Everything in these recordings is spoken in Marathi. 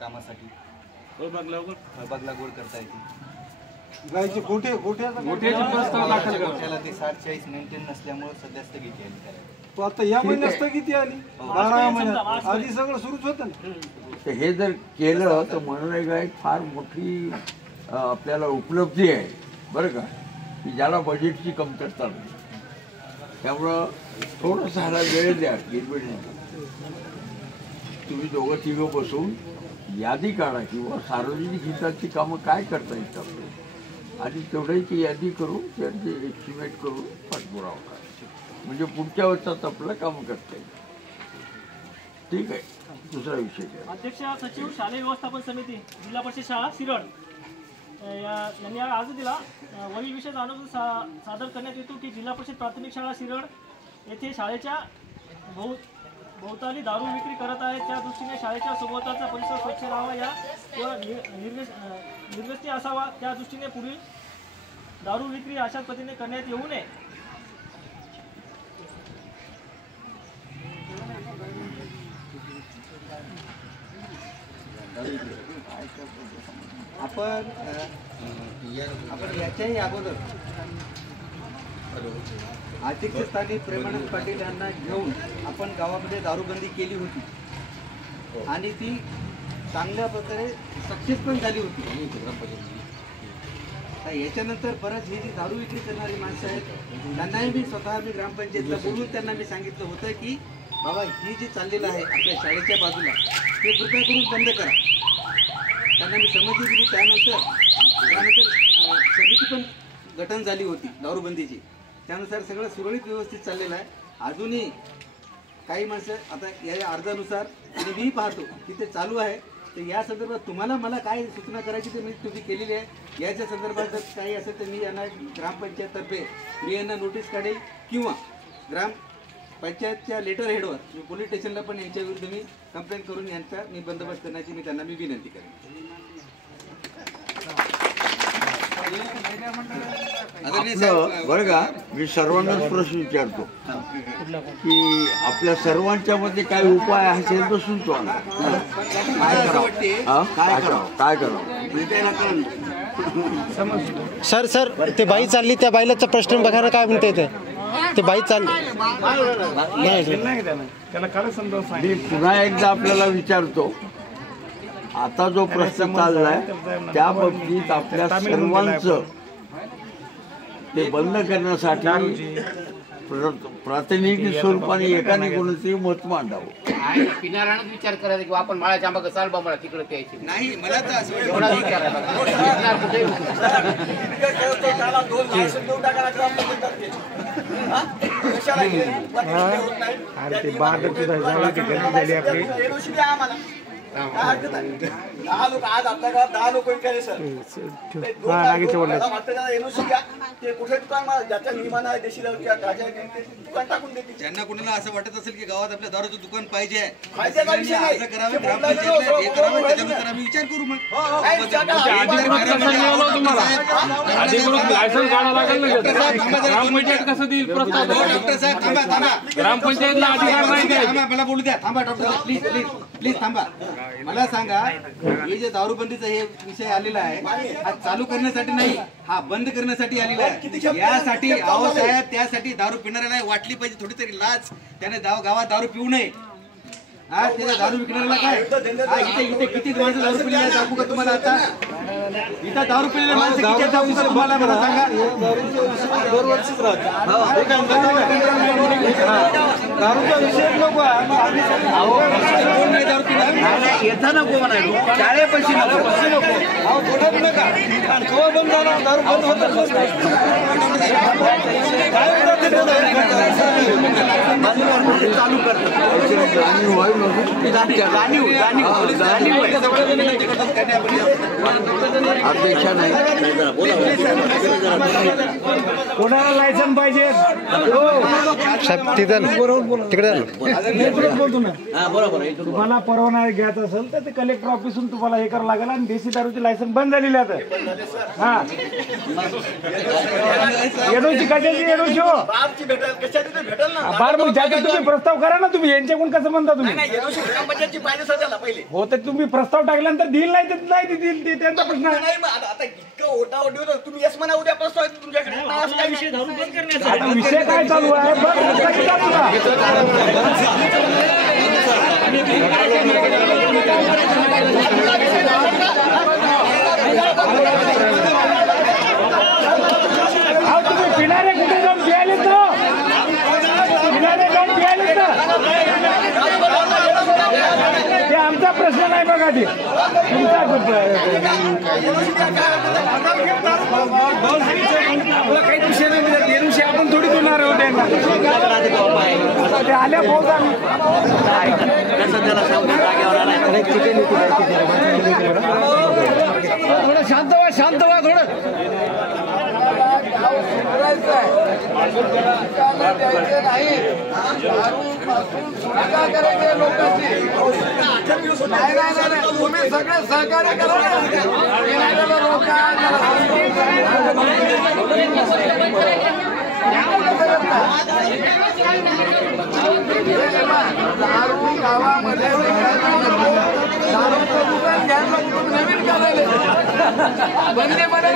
कामासाठी फळबाग लागवड करता येते। गायचे गोठ्याचा प्रस्ताव दाखल गोठ्याला ते 60-40 मेंटेन नसल्यामुळे सध्या स्थगिती आली करायला। तो आता या महिन्यात स्थगिती आली, 12 महिन्यात आधी सगळं सुरूच होतं ना। हे जर केलं तर मनरेगा एक फार मोठी आपल्याला उपलब्धी आहे बरं का, की ज्याला बजेटची कमतरता नाही। त्यामुळं थोडंसं ह्याला वेळ द्या, गिरबिड नाही। तुम्ही दोघं तिघं बसून यादी काढा किंवा सार्वजनिक हिताची कामं काय करता येतात आणि तेवढ्याची यादी करून त्यांचे एस्टिमेट करून पाठपुरावा करा, म्हणजे पुढच्या वर्षात आपलं कामं करता येईल। ठीक आहे, दुसरा विषय घ्या। अध्यक्ष सचिव शालेय व्यवस्थापन समिती जिल्हा परिषद शाळा शिरड यांनी अर्ज दिला। वरील विषय जाणून सादर करण्यात येतो की जिल्हा परिषद प्राथमिक शाळा शिरड येथे शाळेच्या भोवताली दारू विक्री करत आहे, त्या दृष्टीने शाळेच्या सोबतचा परिसर स्वच्छ राहावा या व निर्व्यस्ती असावा, त्या दृष्टीने पुढील दारू विक्री अशा पद्धतीने करण्यात येऊ नये। आपण याच्याही अगोदर अध्यक्षस्थानी प्रेमानंद पाटील यांना घेऊन आपण गावामध्ये दारूबंदी केली होती आणि ती चांगल्या प्रकारे सक्सेस पण झाली होती। याच्यानंतर परत ही जी दारू विक्री करणारी माणसं आहेत त्यांनाही मी स्वतः ग्रामपंचायतला बोलून त्यांना मी सांगितलं होतं की बाबा ही जी चाललेलं आहे आपल्या शाळेच्या बाजूला ते कृपया करून बंद करा। त्यांना मी संमती दिली। त्यानंतर समिती पण गठन झाली होती दारूबंदीची, त्यानुसार सगळं सुरळीत व्यवस्थित चाललेलं आहे। अजूनही काही माणसं आता या अर्जानुसार आणि मी पाहतो की ते चालू आहे, तर या संदर्भात तुम्हाला मला काय सूचना करायची ते मी तुम्ही केलेली आहे। याच्या संदर्भात जर काही असेल तर मी यांना ग्रामपंचायततर्फे मी यांना नोटीस काढेल किंवा ग्रामपंचायतच्या लेटर हेडवर मी पोलीस स्टेशनला पण यांच्या विरुद्ध मी कंप्लेंट करून यांचा मी बंदोबस्त करण्याची मी त्यांना विनंती करेन। बरं का, मी सर्वांनाच प्रश्न विचारतो की आपल्या सर्वांच्या मध्ये काय उपाय असेल तर सुचवा, काय करावं। सर ते बाई चालली, त्या बाईलाचा प्रश्न बघायला काय म्हणता येते, ते बाई चालली मी पुन्हा एकदा आपल्याला विचारतो, आता जो प्रश्न चाललाय त्या बाबतीत आपल्या सर्वांचं ते बंद करण्यासाठी प्रातिनिधिक स्वरूपाने एकाने कोणतरी मत मांडावं। पिणारानंच विचार करायचा की आपण माळाच्या आंबा कसाल बाबा तिकडे प्यायची नाही, मला तर असं दहा लोक आज आपल्या गावात 10 लोक विकायले सर, ते कुठे दुकान ज्याच्या नियमानं आहे देशी दुकान टाकून देते। ज्यांना कोणाला असं वाटत असेल की गावात आपल्या दारूचं दुकान पाहिजे असं करावं, ग्रामपंचायतला हे करावं, त्याच्यानंतर आम्ही विचार करू। मग मला बोलू द्या, थांबा डॉक्टर साहेब, प्लीज प्लीज प्लीज थांबा। मला सांगा, हे जे दारूबंदीचा हे विषय आलेला आहे हा चालू करण्यासाठी नाही, हा बंद करण्यासाठी आलेला आहे। यासाठी अहो साहेब, त्यासाठी दारू पिणाऱ्याला वाटली पाहिजे थोडी तरी लाज, त्याने गावात दारू पिऊ नये। हा, त्याला दारू विकणाऱ्याला काय, इथे किती माणसं दारू पिलेले दाखवू का तुम्हाला? आता इथं दारू पिलेले माणसं किती दाखवू का तुम्हाला? मला सांगा। दरवर्षीच दारूचा विषय नको येताना कोण आहे शाळेपाशी नको नका केव्हा बंद झाला, दारू बंद होत चालू करतात। अपेक्षा नाही. कोणाला लायसन पाहिजे साहेब तिथं तिकडे बोलतो ना. तुम्हाला परवाना घ्यायचा असेल तर ते कलेक्टर ऑफिसून तुम्हाला हे करावं लागेल आणि देशी दारूची लायसन बंद झालेली आहे. हा एनओसी कशाची एनओसी हो बारची भेटेल कशाची ते भेटेल ना. बार मग ज्याचा तुम्ही प्रस्ताव करा ना. तुम्ही यांच्याकडून कसं म्हणता तुम्ही नाही एनओसी ग्रामपंचायतची पाहिजे सध्याला पहिले. हो तर तुम्ही प्रस्ताव टाकल्यानंतर देईल नाही तर नाही देईल ते त्यांचा प्रश्न आहे. नाही मग आता इतकं ओटाओटी होतं तुम्ही यस म्हणा उद्या प्रस्ताव आहे तुमच्याकडे नाही असं काही विषय दारू बंद करण्याचा आता विषय काय चालू आहे बघ कसं चालू आहे. अहो तुम्ही पिणारे कुठे जाऊन पियालेत ना. पिणारे जाऊन पियालेत ना. ते आमचा प्रश्न नाही बघा ते तुमचा काही विषय नाही. ते विषय आपण थोडी देणार आहोत त्यांना. ते आल्या भाऊ थोडं शांत व्हा थोडं. तुम्ही सगळे सहकार्य करा दारू गावामध्ये दारूचं दुकान घ्यायला नवीन करायला बंदी मध्ये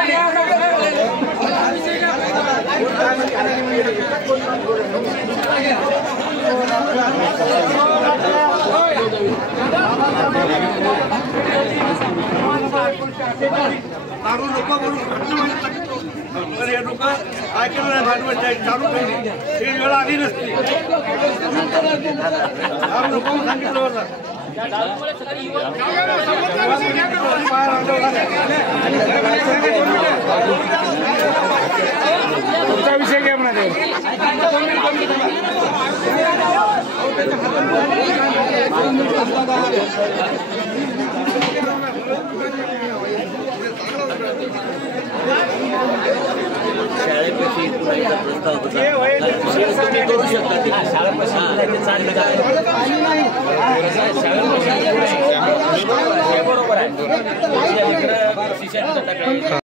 दारू नको म्हणून हे लोक ऐकलं नाही भांडवल चालू ठेवली ही वेळ आली नसती. दारू नको सांगितलं होतं. तुमचा विषय घ्या म्हणा. शाळेपाशी प्रस्ताव होता करू शकतात बरोबर आहे.